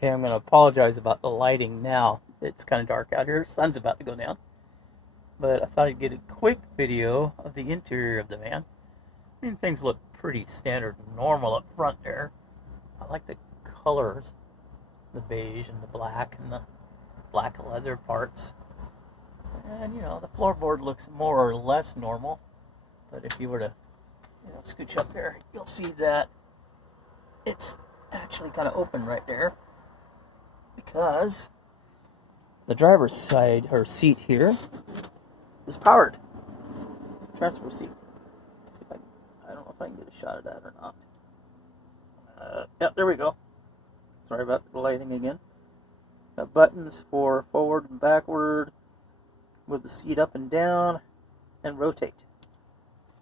Okay, I'm going to apologize about the lighting now. It's kind of dark out here. The sun's about to go down. But I thought I'd get a quick video of the interior of the van. I mean, things look pretty standard and normal up front there. I like the colors, the beige and the black leather parts. And, you know, the floorboard looks more or less normal. But if you were to, scooch up there, you'll see that it's actually kind of open right there, because the driver's side or seat here is powered. Transfer seat. Let's see if I don't know if I can get a shot of that or not. Yep, there we go. Sorry about the lighting again. Got buttons for forward and backward, with the seat up and down, and rotate.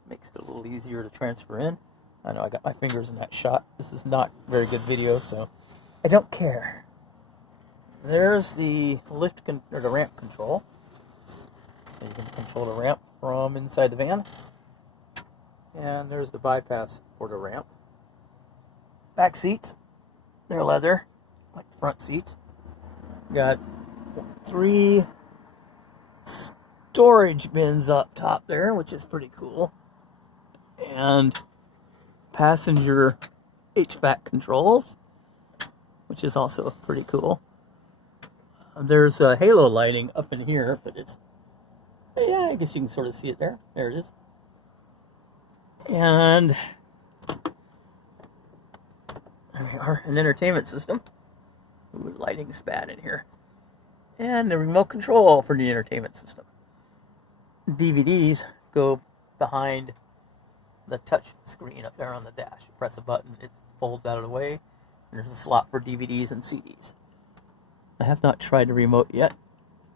Makes it a little easier to transfer in. I know I got my fingers in that shot. This is not very good video, so I don't care. There's the or the ramp control. You can control the ramp from inside the van. And there's the bypass for the ramp. Back seats, they're leather, like the front seats. Got 3 storage bins up top there, which is pretty cool. And passenger HVAC controls, which is also pretty cool. There's a halo lighting up in here, but it's, yeah, I guess you can sort of see it there. There it is. And there we are, an entertainment system. Ooh, lighting's bad in here. And the remote control for the entertainment system. DVDs go behind the touch screen up there on the dash. You press a button, it folds out of the way, and there's a slot for DVDs and CDs. I have not tried the remote yet.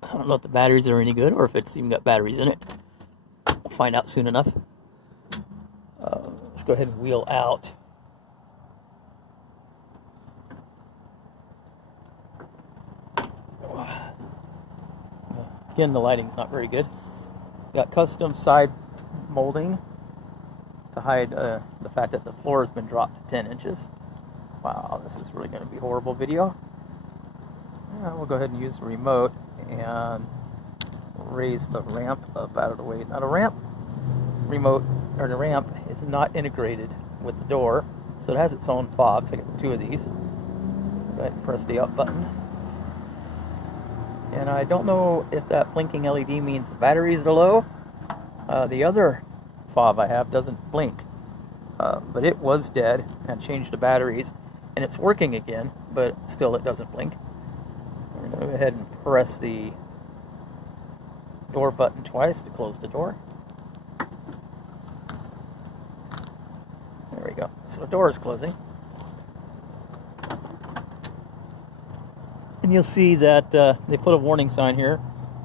I don't know if the batteries are any good or if it's even got batteries in it. We'll find out soon enough. Let's go ahead and wheel out. Again, the lighting's not very good. Got custom side molding to hide the fact that the floor has been dropped to 10 inches. Wow, this is really going to be a horrible video. We'll go ahead and use the remote and raise the ramp up out of the way. Now the ramp remote, or the ramp, is not integrated with the door, so it has its own fobs. I got 2 of these. Go ahead and press the up button. And I don't know if that blinking LED means the batteries are low. The other fob I have doesn't blink, but it was dead, and changed the batteries, and it's working again, but still it doesn't blink. We're going to go ahead and press the door button twice to close the door. There we go. So the door is closing. And you'll see that they put a warning sign here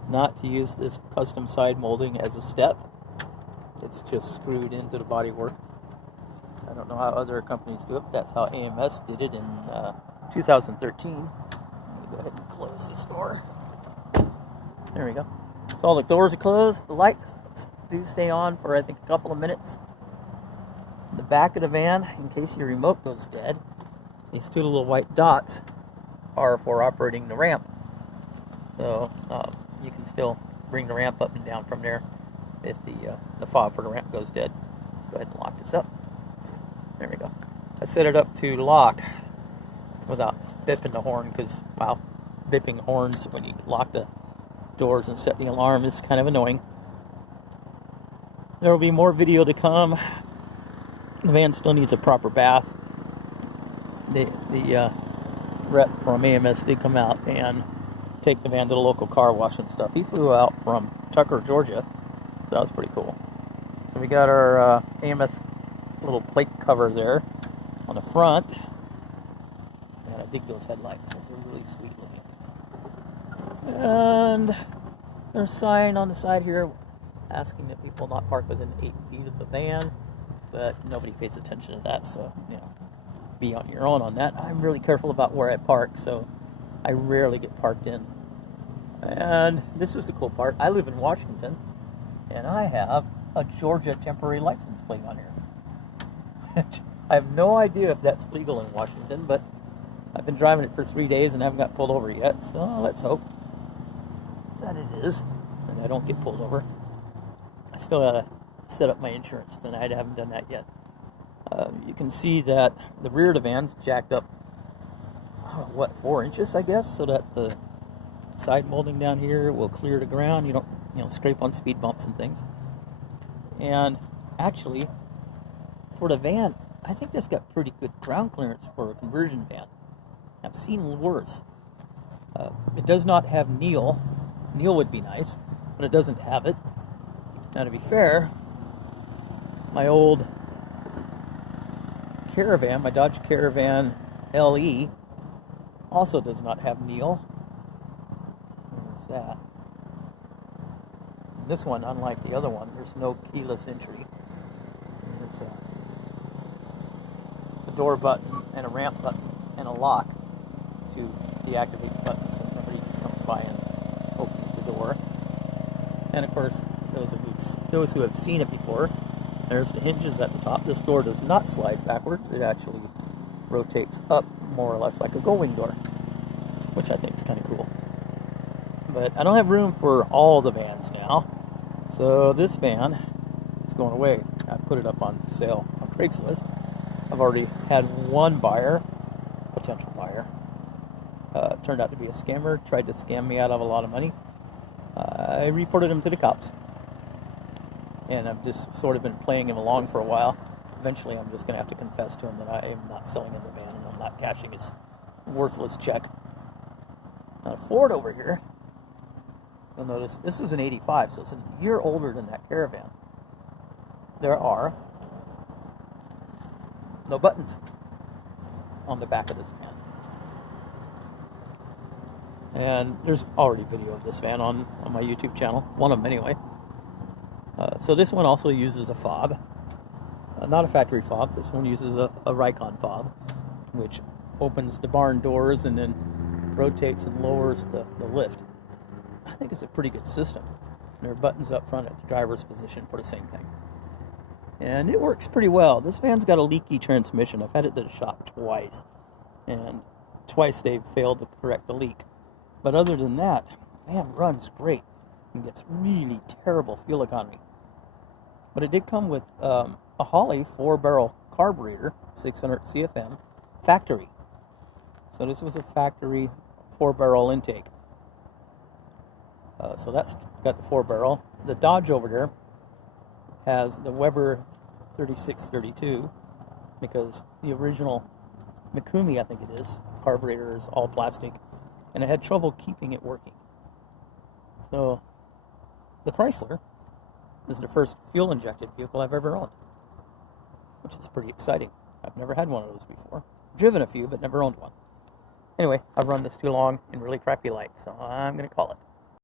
not to use this custom side molding as a step. It's just screwed into the bodywork. I don't know how other companies do it, but that's how AMS did it in 2013. Let me go ahead and close this door. There we go. So all the doors are closed. The lights do stay on for, I think, a couple of minutes. The back of the van, in case your remote goes dead, these 2 little white dots are for operating the ramp. So you can still bring the ramp up and down from there if the fob for the ramp goes dead. Let's go ahead and lock this up. There we go. I set it up to lock without bipping the horn, because, wow, bipping horns when you lock the doors and set the alarm is kind of annoying. There will be more video to come. The van still needs a proper bath. The rep from AMS did come out and take the van to the local car wash and stuff. He flew out from Tucker, Georgia, so that was pretty cool. So we got our AMS little plate cover there on the front. Man, I dig those headlights. Those are really sweet looking. And there's a sign on the side here asking that people not park within 8 feet of the van, but nobody pays attention to that, so, be on your own on that. I'm really careful about where I park, so I rarely get parked in. And this is the cool part. I live in Washington, and I have a Georgia temporary license plate on here. I have no idea if that's legal in Washington, but I been driving it for 3 days and haven't got pulled over yet, so let's hope that it is, and I don't get pulled over. I still gotta set up my insurance tonight. I haven't done that yet. You can see that the rear of the van's jacked up, I don't know, what, 4 inches, I guess, so that the side molding down here will clear the ground. You don't, scrape on speed bumps and things. And actually, for the van, I think this got pretty good ground clearance for a conversion van. I've seen worse. It does not have Neil. Neil would be nice, but it doesn't have it. Now, to be fair, my old Caravan, my Dodge Caravan LE, also does not have Neil. Where's that? This one, unlike the other one, there's no keyless entry. There's a door button and a ramp button and a lock to deactivate the button, so somebody just comes by and opens the door. And of course, those who have seen it before, there's the hinges at the top. This door does not slide backwards. It actually rotates up more or less like a gull wing door, which I think is kind of cool. But I don't have room for all the vans now, so this van is going away. I put it up on sale on Craigslist. I've already had one buyer, potential buyer, turned out to be a scammer, tried to scam me out of a lot of money. I reported him to the cops, and I've just sort of been playing him along for a while. Eventually I'm just going to have to confess to him that I am not selling him the van and I'm not cashing his worthless check. Now Ford over here, you'll notice this is an 85, so it's a year older than that Caravan. There are no buttons on the back of this van. And there's already video of this van on my YouTube channel, one of them anyway. So this one also uses a fob, not a factory fob. This one uses a Rikon fob, which opens the barn doors and then rotates and lowers the lift. I think it's a pretty good system. There are buttons up front at the driver's position for the same thing. And it works pretty well. This van's got a leaky transmission. I've had it to the shop twice, and twice they've failed to correct the leak. But other than that, the van runs great and gets really terrible fuel economy. But it did come with a Holley 4-barrel carburetor, 600 CFM, factory. So this was a factory 4-barrel intake. So that's got the 4-barrel. The Dodge over there has the Weber 3632, because the original Mikumi, I think it is, carburetor is all plastic, and it had trouble keeping it working. So the Chrysler is the first fuel-injected vehicle I've ever owned, which is pretty exciting. I've never had one of those before. Driven a few, but never owned one. Anyway, I've run this too long in really crappy light, so I'm going to call it.